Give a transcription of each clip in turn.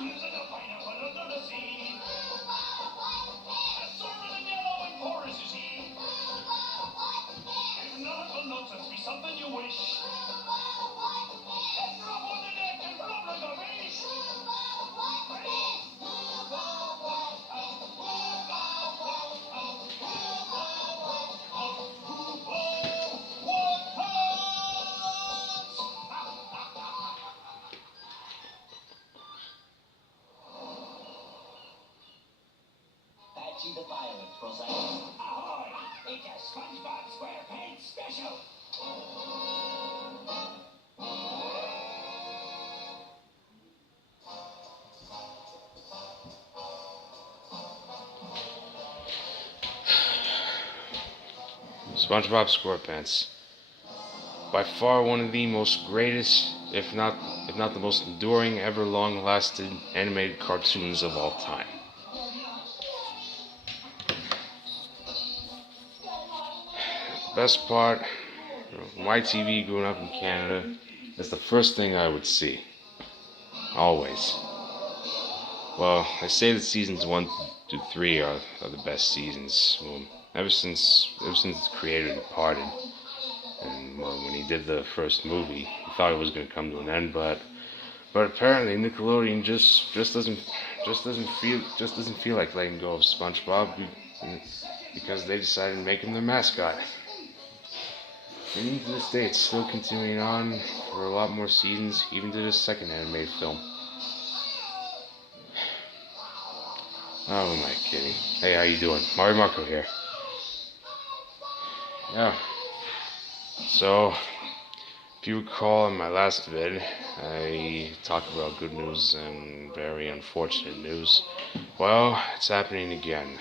lives in a pineapple under the sea? Assorted in yellow and porous is he. If nautical nonsense be something you wish, let's drop on the deck and flop like a fish. Patchy the Pirate presents Ahoy! It's a SpongeBob SquarePants special! SpongeBob SquarePants. By far one of the most greatest, if not the most enduring, ever long-lasted animated cartoons of all time. Best part, my TV growing up in Canada, is the first thing I would see. Always. Well, they say that seasons 1 to 3 are the best seasons. Well, ever since its creator departed, and when he did the first movie, he thought it was going to come to an end, but apparently Nickelodeon just doesn't feel like letting go of SpongeBob because they decided to make him their mascot. And even to this day, it's still continuing on for a lot more seasons, even to this second animated film. Oh, am I kidding? Hey, how you doing? Mario Marco here. Yeah. So, if you recall in my last vid, I talked about good news and very unfortunate news. Well, it's happening again.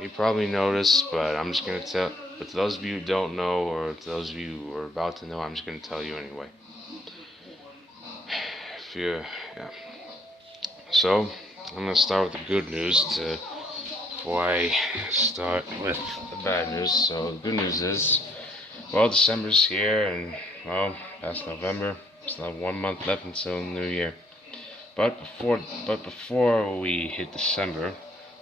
You probably noticed, but I'm just gonna tell. But to those of you who don't know, or to those of you who are about to know, I'm just gonna tell you anyway. So, I'm gonna start with the good news before I start with the bad news. So, the good news is, well, December's here, and well, past November. It's not 1 month left until New Year. But before we hit December,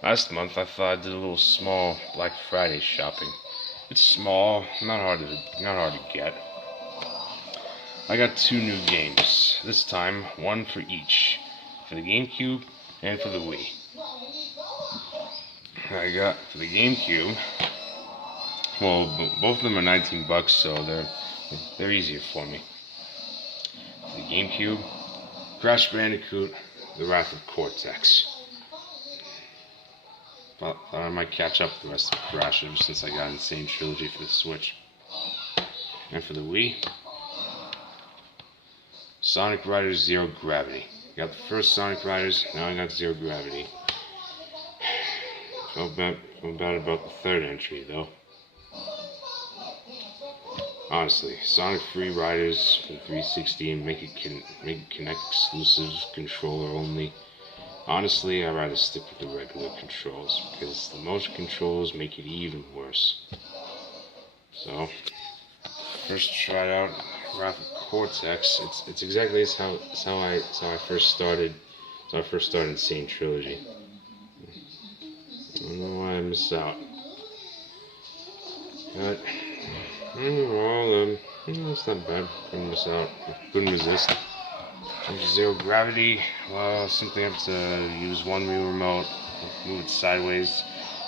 last month I thought I did a little small Black Friday shopping. It's small, not hard to get. I got 2 new games. This time, one for each, for the GameCube and for the Wii. I got for the GameCube. Well, both of them are $19, so they're easier for me. For the GameCube, Crash Bandicoot: The Wrath of Cortex. Thought I might catch up with the rest of Crash ever since I got Insane Trilogy for the Switch. And for the Wii, Sonic Riders Zero Gravity. Got the first Sonic Riders, now I got Zero Gravity. Felt bad about the third entry though. Honestly, Sonic Free Riders for the 360 and make it Kinect exclusive, controller only. Honestly, I'd rather stick with the regular controls because the motion controls make it even worse. So, first tried out Wrath of Cortex. It's exactly as how I first started. So I first started Insane Trilogy. I don't know why I missed out. But well, it's not bad. Couldn't miss out. Couldn't resist. Zero Gravity, well, something I have to use one Wii remote, move it sideways.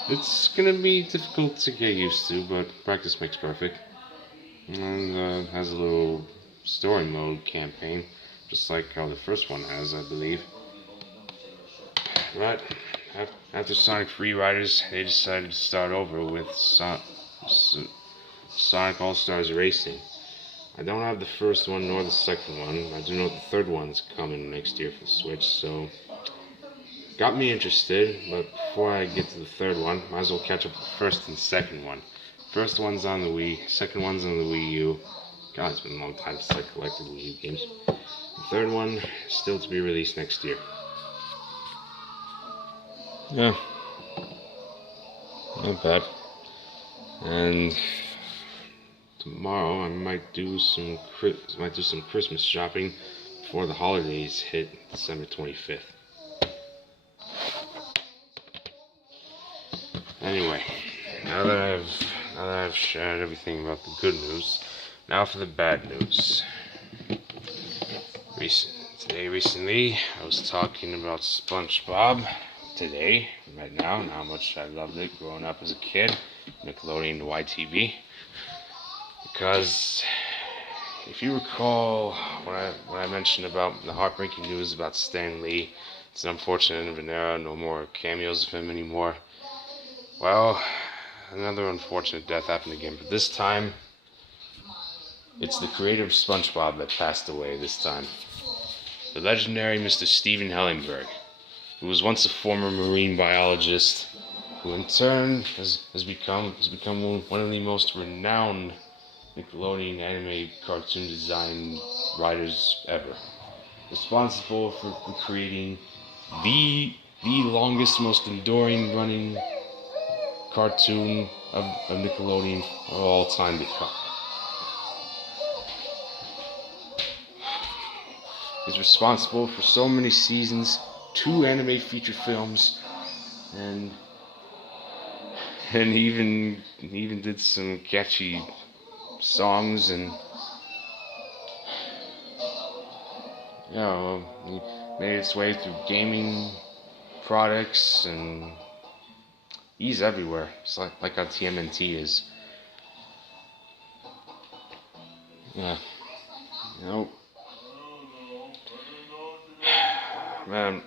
It's gonna be difficult to get used to, but practice makes perfect. And has a little story mode campaign, just like how the first one has, I believe. Right, after Sonic Free Riders, they decided to start over with Sonic All-Stars Racing. I don't have the first one nor the second one. I do know the third one's coming next year for the Switch, so got me interested. But before I get to the third one, might as well catch up with the first and second one. First one's on the Wii, second one's on the Wii U. God, it's been a long time since I collected Wii U games. The third one is still to be released next year. Yeah, not bad. And tomorrow I might do some Christmas shopping before the holidays hit December 25th. Anyway, now that I've shared everything about the good news, now for the bad news. Recently, I was talking about SpongeBob. Right now, and how much I loved it growing up as a kid, Nickelodeon YTV. Because if you recall when I mentioned about the heartbreaking news about Stan Lee, it's an unfortunate end of an era, no more cameos of him anymore. Well, another unfortunate death happened again, but this time, it's the creator of SpongeBob that passed away this time. The legendary Mr. Steven Hillenburg, who was once a former marine biologist, who in turn has become one of the most renowned Nickelodeon anime cartoon design writers ever. Responsible for creating the longest, most enduring running cartoon of Nickelodeon of all time to come. He's responsible for so many seasons, 2 anime feature films, and he even did some catchy songs, and he made its way through gaming products, and he's everywhere. It's like how TMNT is. Yeah, man.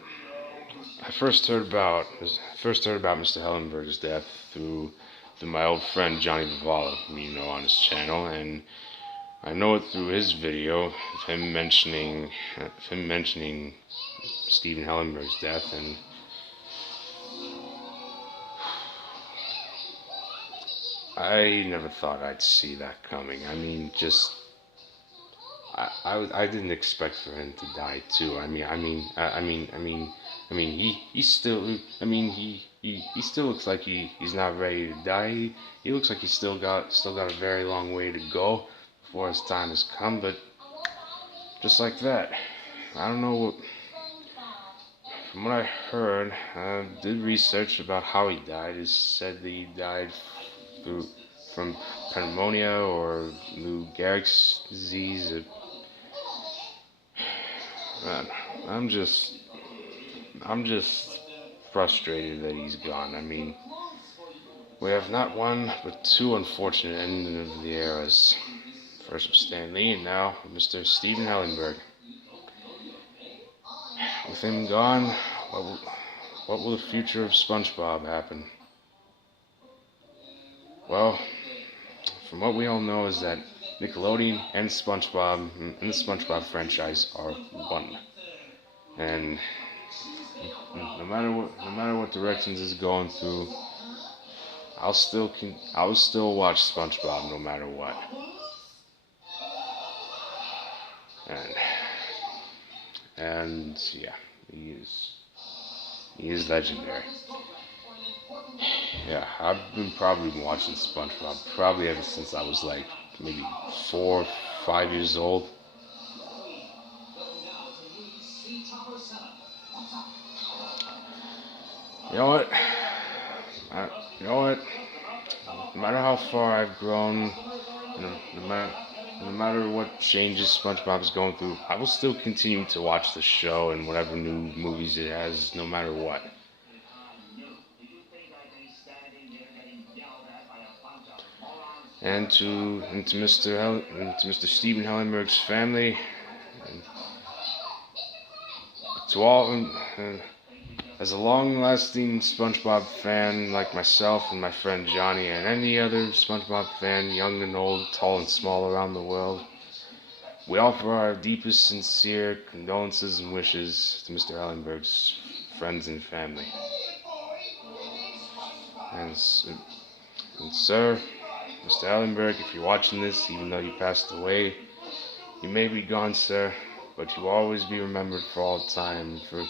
I first heard about Mr. Hillenburg's death through my old friend Johnny Vivala, who on his channel, and I know it through his video of him mentioning Steven Hillenburg's death, and I never thought I'd see that coming. I mean, I didn't expect for him to die too. He still looks like he's not ready to die. He looks like he's still got a very long way to go before his time has come. But just like that, I don't know what. From what I heard, I did research about how he died. It said that he died from pneumonia or Lou Gehrig's disease. Man, I'm just frustrated that he's gone. I mean, we have not one but 2 unfortunate endings of the eras. First with Stan Lee, and now with Mr. Steven Hillenburg. With him gone, what will the future of SpongeBob happen? Well, from what we all know is that Nickelodeon and SpongeBob and the SpongeBob franchise are one. And no matter what directions it's going through, I'll still watch SpongeBob no matter what. And yeah, he is legendary. Yeah, I've been probably watching SpongeBob probably ever since I was like maybe 4 or 5 years old. You know what? No matter how far I've grown, no matter what changes SpongeBob is going through, I will still continue to watch the show and whatever new movies it has, no matter what. And to Mr. Steven Hillenburg's family, and to all, as a long-lasting SpongeBob fan like myself and my friend Johnny and any other SpongeBob fan, young and old, tall and small around the world, we offer our deepest, sincere condolences and wishes to Mr. Hillenburg's friends and family. And sir, Mr. Hillenburg, if you're watching this, even though you passed away, you may be gone, sir, but you will always be remembered for all time for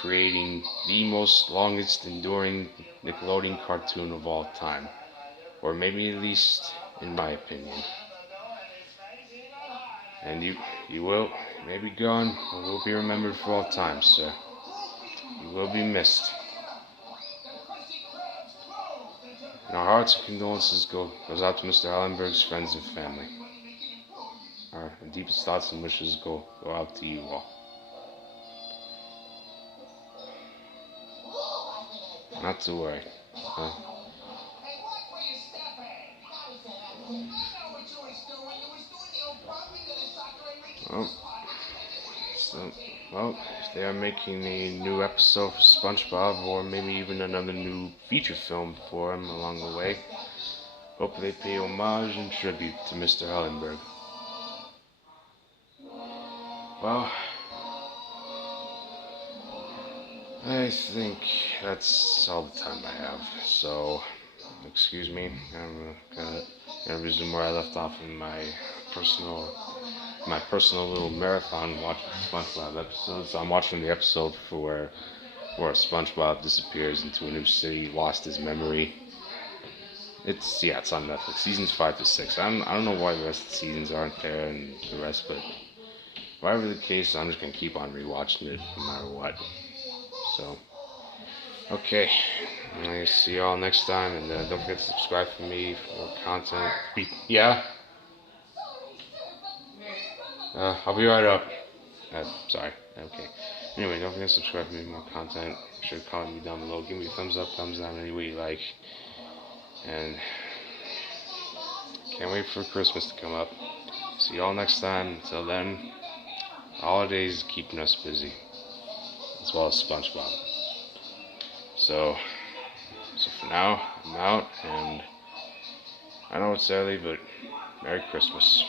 creating the most longest enduring Nickelodeon cartoon of all time. Or maybe at least in my opinion. And you may be gone, but will be remembered for all time, sir. You will be missed. And our hearts and condolences goes out to Mr. Hallenberg's friends and family. Our deepest thoughts and wishes go out to you all. Not to worry. Well, if they are making a new episode for SpongeBob, or maybe even another new feature film for him along the way, hope they pay homage and tribute to Mr. Hallenberg. Well, I think that's all the time I have, so excuse me, I'm gonna resume where I left off in my personal little marathon watching SpongeBob episodes. So I'm watching the episode for where SpongeBob disappears into a new city, lost his memory. It's on Netflix, seasons 5 to 6. I don't know why the rest of the seasons aren't there and the rest, but whatever the case, I'm just gonna keep on rewatching it no matter what. So, okay, I'll see y'all next time, and don't forget to subscribe for me for more content. Yeah? I'll be right up. Sorry. Okay. Anyway, don't forget to subscribe for me for more content. Be sure to comment me down below. Give me a thumbs up, thumbs down, any way you like. And can't wait for Christmas to come up. See y'all next time. Until then, holidays keeping us busy, as well as SpongeBob. So for now, I'm out, and I know it's early, but Merry Christmas.